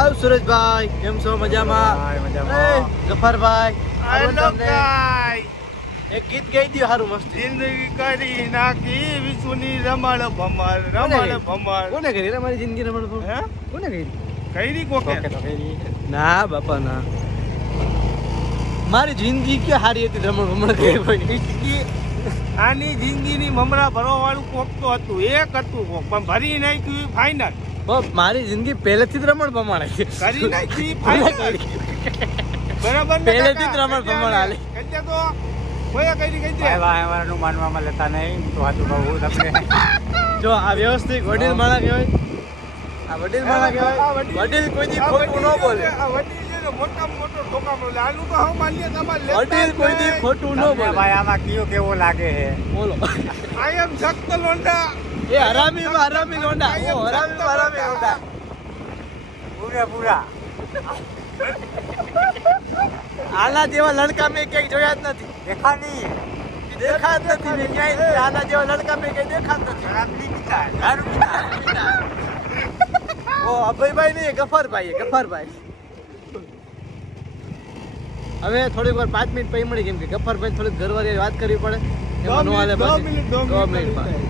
આવ સુરેશભાઈ કેમ છો મજામાં? ગફારભાઈ હેલો ગાય એક ગીત ગાઈ દો સારું મસ્ત. જિંદગી કરી નાખી વિશ્વની રમણ ભમર કોને કરી રે મારી જિંદગી રમણ ભમર? હે કોને કરી? કઈરી કોકે ના બાપા ના, મારી જિંદગી કે હારી હતી રમણ ભમણ કરી કોઈ. આની જિંદગીની મમરા ભરવા વાળું કોક તો હતું, એક હતું કોક પણ ભરી નાખ્યું ફાઇનલ. મારી જિંદગી પહેલેથી જ રમણ ભમણ હતી. કરી નાખ્યું ફાઇનલ. બરાબર ને પહેલેથી જ રમણ ભમણ હાલે. કઈ તો કોઈ કઈ કઈ નું માનવામાં લેતા નહીં તો હાથું કહું તમને. જો આ વ્યવસ્થિત વડીલ માણસ કહેવાય, આ વડીલ માણસ કહેવાય. વડીલ કોઈ દી ખોટું ન બોલે. આ વડીલ છે ને મોટામાં મોટો ઠોકામો લે. આનું તો હું માન્ય તમારે વડીલ કોઈ દી ખોટું ન બોલે. ભાઈ આમાં કયો કેવો લાગે છે બોલો. આઈ એમ સખ્ત લોંડા. એ હરામી માં હરામી લોંડા. ઓ હરામી માં હરામી લોંડા. પૂરા આના જેવા લડકા મેં ક્યાંય જોયા જ નથી. દેખા નહીં દેખા જ નથી મેં ક્યાંય. આના જેવા લડકા મેં ક્યાંય દેખા જ નથી. શરાબ નહીં પીતા દારૂ પીતા. ઓ અભયભાઈ નહીં, ગફારભાઈ ગફારભાઈ. હવે થોડીક વાર 5 મિનિટ પછી મળી, કેમ કે ગફારભાઈ થોડીક ઘરવાળી વાત કરવી પડે. એમાં નો હાલે. 2 મિનિટ બાકી.